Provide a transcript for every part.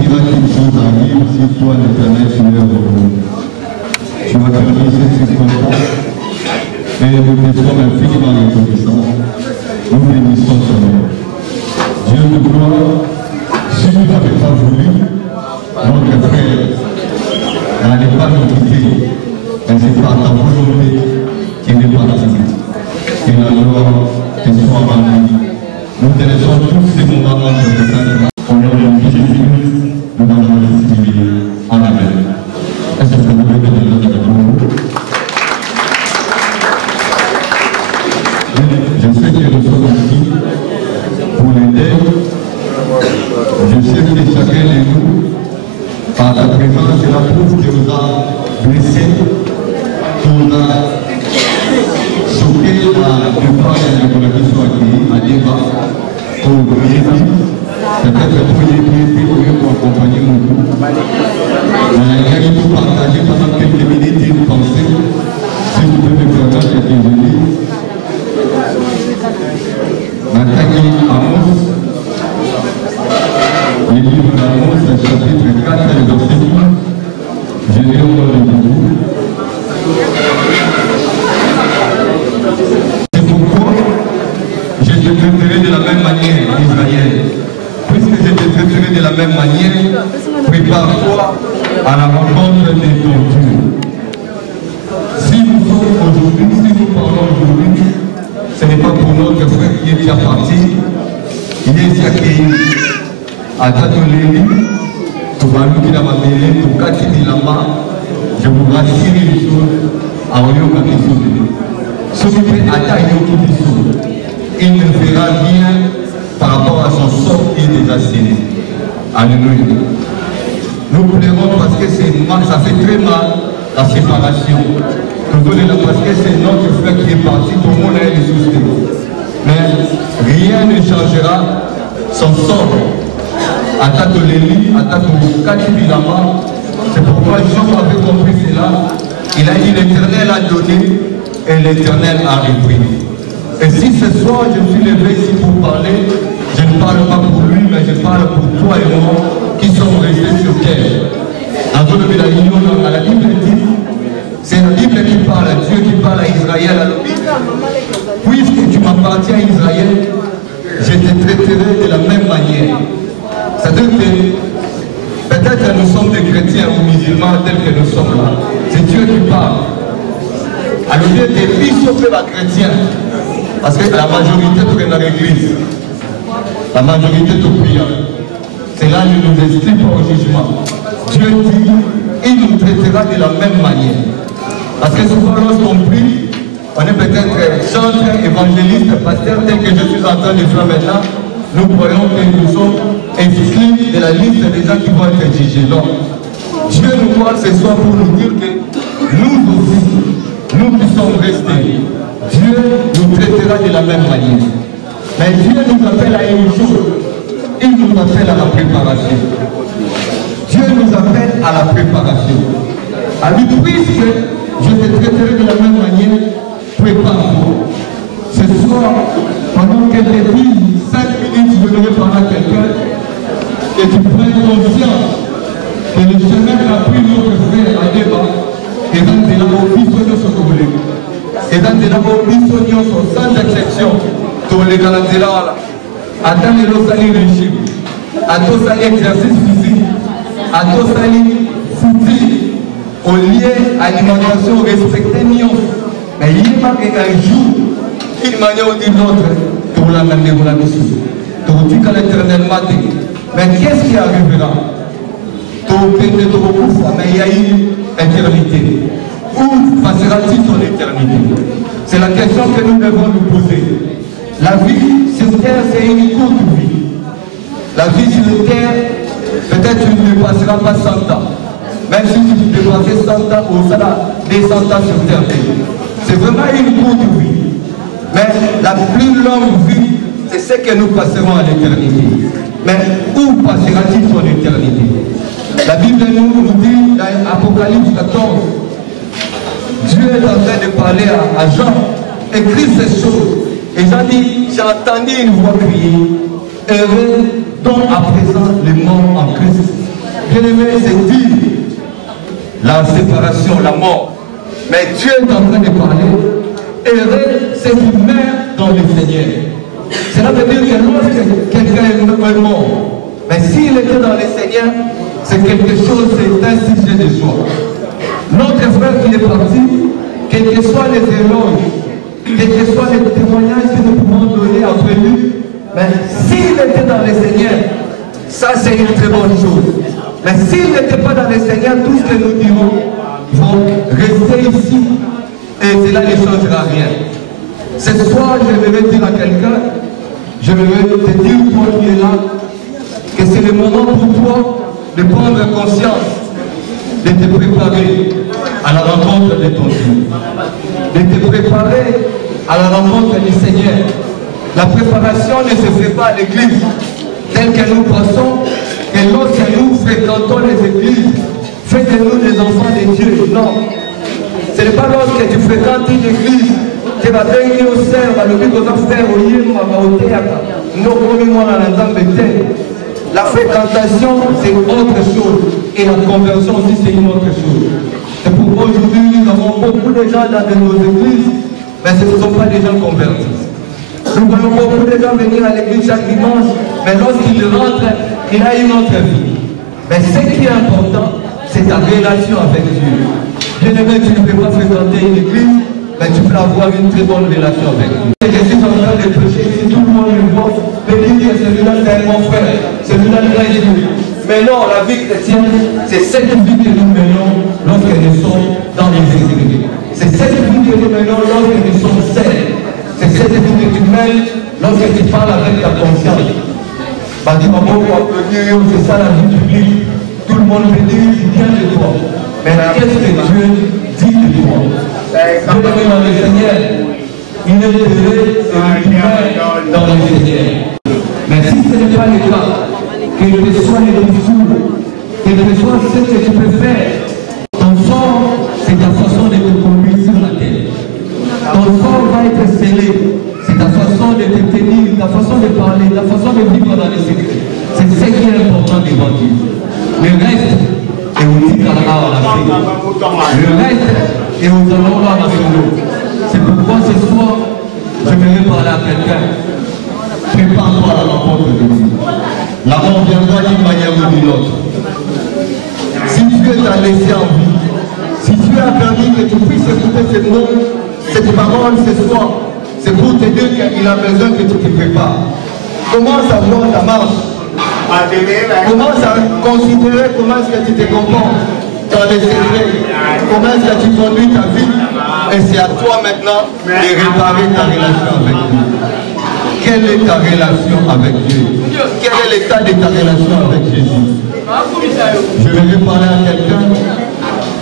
dira qu'une chose arrive si toi, l'Éternel, tu as permis cette circonstance. Et nous te sommes infiniment reconnaissants. Nous bénissons son nom. Dieu de gloire, si tu n'avais pas voulu, notre frère n'allait pas nous quitter. Mais c'est par ta volonté qu'il est parti. Que la gloire te soit rendue. Nous te laissons tous ces moments entre les saints. Au nom de Jésus, nous allons les exprimer en Amen. Est-ce que vous pouvez donner notre réponse? Je sais que nous sommes ici pour l'aider. Je sais que chacun de nous, par la présence et la prouve qui nous a blessés, qui nous a choqué à ne pas y qui sont accueillis à débat, pour prier, peut-être pour y pour accompagner mon groupe. Il faut partager pendant quelques minutes une pensée. Si vous pouvez me permettre de déjeuner. Nathalie Amos, le livre d'Amos, chapitre 4, verset 12. Je vais au nom de vous. C'est pourquoi je te traiterai de la même manière, Israël. Puisque je te traiterai de la même manière, prépare-toi à la rencontre de ton Dieu. Si nous sommes aujourd'hui, si nous parlons aujourd'hui, ce n'est pas pour notre frère qui est déjà parti. Il est déjà accueilli. À Tatoleli, tu vas nous dire à ma mère, tu vas dire je vous rassure une chose, à Oyoka Kissoudé. Ce qui fait à il ne fera rien par rapport à son sort qui est déjà scellé. Alléluia. Nous pleurons parce que ça fait très mal la séparation. Nous donnons parce que c'est notre frère qui est parti, tout le monde a des soucis. Mais rien ne changera son sort. Attaque de l'Élie, attaque de Katibilama. C'est pourquoi Job avait compris cela. Il a dit l'Éternel a donné et l'Éternel a repris. Et si ce soir je me suis levé ici pour parler, je ne parle pas pour lui, mais je parle pour toi et moi qui sommes restés sur terre. Dans zone de la Union, la Bible dit, c'est la Bible qui parle, Dieu qui parle à Israël à l'obéi. Puisque tu m'appartiens à Israël, je te traiterai de la même manière. C'est-à-dire que peut-être nous sommes des chrétiens ou musulmans tels que nous sommes là. C'est Dieu qui parle. À l'obéi des filles sauf la chrétien. Parce que la majorité est dans l'église. La majorité est au prière. C'est là qu'il nous explique au jugement. Dieu dit, il nous traitera de la même manière. Parce que souvent lorsqu'on prie, on est peut-être chanteur, évangéliste, pasteur, tel que je suis en train de faire maintenant. Nous croyons que nous sommes inscrits de la liste des gens qui vont être jugés. Non. Dieu nous parle ce soir pour nous dire que nous aussi, nous qui sommes restés, Dieu nous traitera de la même manière. Mais Dieu nous appelle à une chose. Il nous appelle à la préparation. Dieu nous appelle à la préparation. À lui, puisque je te traiterai de la même manière, prépare-toi. Ce soir, pendant qu'elle te dit 5 minutes, je vais parler à quelqu'un, et tu prends conscience que le chemin qu'a pris notre frère à débat, et dans de la mobilisation de ce problème. Et dans de la mobilisation sans exception, tous les galanteras, attends les losali régime, à tous les exercices physiques, à tous les foutis, au lieu alimentation respectée mieux. Mais il manque un jour, une manière ou d'une autre, pour la même mission. Pour dire qu'à l'éternel matin. Mais qu'est-ce qui arrivera? Mais il y a une éternité. Où passera-t-il ton éternité? C'est la question que nous devons nous poser. La vie sur terre, c'est une courte vie. La vie sur terre, peut-être tu ne passeras pas 100 ans. Même si tu dépasses 100 ans, ou ça va des 100 ans sur terre. C'est vraiment une courte vie. Mais la plus longue vie, c'est ce que nous passerons à l'éternité. Mais où passera-t-il ton éternité? La Bible nous dit dans Apocalypse 14, Dieu est en train de parler à Jean, écrit ces choses. Et Jean dit, j'ai entendu une voix crier, heureux dont à présent les morts en Christ Bien-aimé, c'est dire la séparation, la mort. Mais Dieu est en train de parler. Errer, c'est une mère dans le Seigneur. Cela veut dire que lorsque quelqu'un est mort, mais s'il était dans le Seigneur, c'est quelque chose, c'est un sujet de joie. Notre frère qui est parti, quels que soient les éloges, quels que soient les témoignages que nous pouvons donner après lui, mais s'il était dans le Seigneur, ça c'est une très bonne chose. Mais s'il n'était pas dans le Seigneur, tout ce que nous dirons vont rester ici et cela ne changera rien. Ce soir, je vais dire à quelqu'un, je vais te dire, toi qui es là, que c'est le moment pour toi de prendre conscience, de te préparer à la rencontre de ton Dieu, de te préparer à la rencontre du Seigneur. La préparation ne se fait pas à l'église, telle que nous pensons que lorsque nous fréquentons les églises, fait de nous des enfants de Dieu. Non. Ce n'est pas lorsque tu fréquentes une église, tu vas venir au cerf, le but qu'on va faire au yéma, au théâtre. La fréquentation, c'est autre chose. Et la conversion aussi, c'est une autre chose. Et pour aujourd'hui, nous avons beaucoup de gens dans nos églises, mais ce ne sont pas des gens convertis. Nous voyons beaucoup de gens venir à l'église chaque dimanche, mais lorsqu'ils rentrent, il a une autre vie. Mais ce qui est important, c'est ta relation avec Dieu. Bien-aimé, tu ne peux pas fréquenter une église, mais tu peux avoir une très bonne relation avec Dieu. Je suis en train de prêcher, si tout le monde me voit, peut dire que celui-là c'est mon frère, celui-là c'est Dieu. Mais non, la vie chrétienne, c'est cette vie que nous menons lorsque nous sommes dans les églises. C'est cette vie que nous menons lorsque nous sommes sains. C'est cette vie que tu mènes lorsque tu parles avec ta conscience. C'est ça la vie publique. Tout le monde peut dire qu'il vient de toi. Mais qu'est-ce que Dieu dit de toi? Dieu est dans le Seigneur. Il est heureux dans le Seigneur. Mais si ce n'est pas le cas, quel que soit les discours, quel que soit ce que tu peux faire, ton sort, c'est ta façon de te conduire sur la terre. Ton sort va être scellé. C'est ta façon de te tenir, ta façon de parler, ta façon de vivre dans les secrets. C'est ce qui est important devant Dieu. Le reste est au titre à la fée. Le reste est aux endroits nationaux. C'est pourquoi ce soir, je vais parler à quelqu'un. Prépare-toi à la rencontre de Dieu. La mort viendra d'une manière ou d'une autre. Si Dieu t'a laissé en vie, si Dieu a permis que tu puisses écouter ces mots, cette parole ce soir, c'est pour te dire qu'il a besoin que tu te prépares. Commence à voir ta marche. Commence à considérer comment est-ce que tu te comportes dans les secrets. Comment est-ce que tu conduis ta vie. Et c'est à toi maintenant de réparer ta relation avec Dieu. Quelle est ta relation avec Dieu? Quel est l'état de ta relation avec Jésus? Je vais parler à quelqu'un.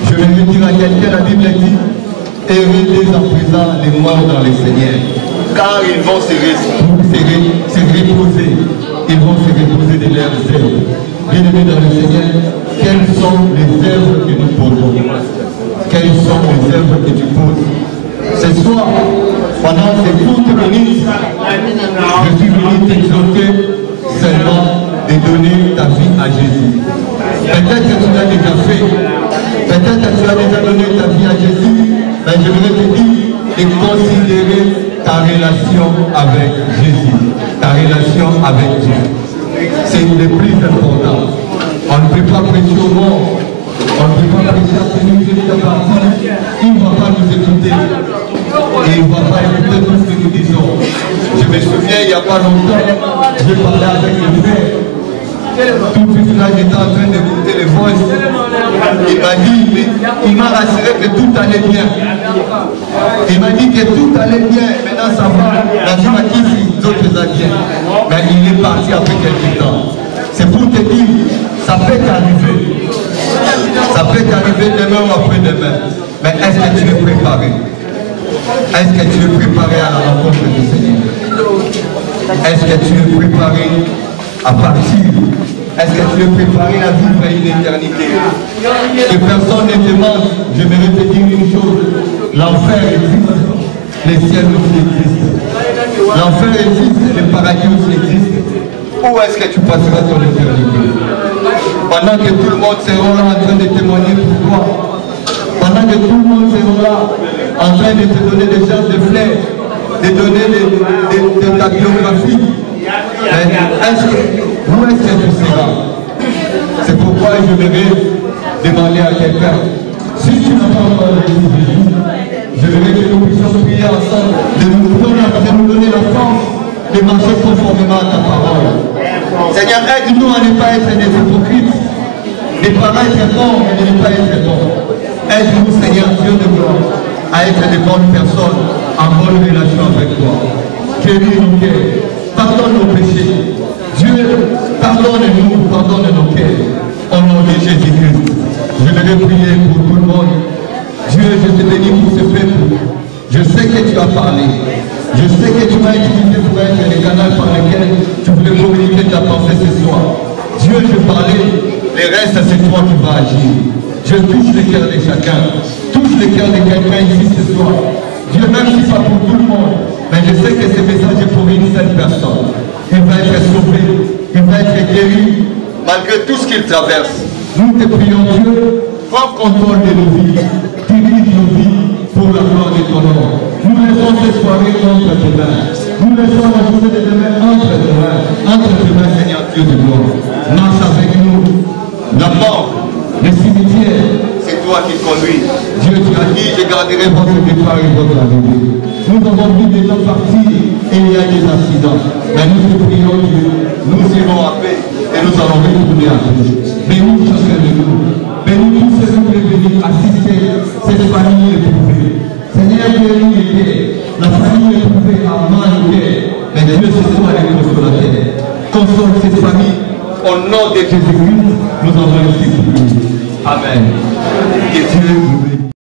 Je vais dire à quelqu'un, la Bible dit, errez dès à présent les morts dans le Seigneur, car ils vont se reposer. Ils vont se reposer de leurs œuvres. Bien-aimés dans le Seigneur, quelles sont les œuvres que nous posons? Quelles sont les œuvres que tu poses? Ce soir, pendant ces courtes minutes, je suis venu t'exhorter seulement de donner ta vie à Jésus. Peut-être que tu l'as déjà fait. Peut-être que tu as déjà donné ta vie à Jésus. Mais je voudrais te dire de considérer ta relation avec Jésus. Ta relation avec Dieu. C'est le plus important. On ne peut pas prêcher au monde. On ne peut pas prêcher à celui qui est parti. Il ne va pas nous écouter. Et il ne va pas écouter tout ce que nous disons. Je me souviens, il n'y a pas longtemps, j'ai parlé avec le frère. Tout de suite là, j'étais en train d'écouter les voix. Il m'a dit, il m'a rassuré que tout allait bien. Il m'a dit que tout allait bien. Maintenant ça va. La vie m'a dit si d'autres allaient bien. Mais il est parti après quelques temps. C'est pour te dire, ça peut t'arriver. Ça peut t'arriver demain ou après-demain. Mais est-ce que tu es préparé? Est-ce que tu es préparé à la rencontre du Seigneur? Est-ce que tu es préparé à partir? Est-ce que tu es préparé à vivre une éternité? Que personne ne te mente. Je vais te dire une chose. L'enfer existe, les ciels aussi existent. L'enfer existe, le paradis aussi existe. Où est-ce que tu passeras ton éternité? Pendant pendant que tout le monde sera là en train de témoigner pour toi, pendant que tout le monde sera là en train de te donner des chances de fleurs, de donner de ta biographie, où est-ce que tu seras? C'est pourquoi je voudrais demander à quelqu'un, si tu n'as pas encore Jésus, je voudrais que nous puissions prier ensemble, de nous donner la force de marcher conformément à ta parole. Seigneur, aide-nous à ne pas être des hypocrites, de paraître bons et de ne pas être bons. Aide-nous, Seigneur, Dieu de gloire, à être des bonnes personnes en bonne relation avec toi. Guéris nos cœurs, pardonne nos péchés. Dieu, pardonne-nous, pardonne nos cœurs. Au nom de Jésus-Christ, je vais prier pour tout le monde. Dieu, je te bénis pour ce peuple. Je sais que tu as parlé. Je sais que tu m'as utilisé pour être le canal par lequel tu voulais communiquer ta pensée ce soir. Dieu, je parlais, le reste c'est toi qui vas agir. Je touche le cœur de chacun. Touche le cœur de quelqu'un ici ce soir. Dieu, même si pas pour tout le monde, mais je sais que ce message est pour une seule personne. Il va être sauvé, il va être guéri, malgré tout ce qu'il traverse. Nous te prions, Dieu, prends contrôle de nos vies, dirige nos vies pour la gloire de ton nom. Nous laissons cette soirée entre tes mains. Nous laissons la journée de demain entre tes mains, Seigneur Dieu de gloire. Marche avec nous. La mort, le cimetière, c'est toi qui conduis. Dieu, tu as dit, je garderai votre départ et votre arrivée. Nous avons vu des gens partir et il y a des accidents. Mais nous te prions, Dieu, nous irons à paix et nous allons retourner à paix. Bénis chacun de nous. Bénis tous ceux qui veulent venir assister cette famille éprouvée. Seigneur, guéris les cœurs. La famille éprouvée a mal au cœur. Mais Dieu, c'est toi le consolateur. Console cette famille. Au nom de Jésus-Christ, nous avons ainsi prié. Amen. Que Dieu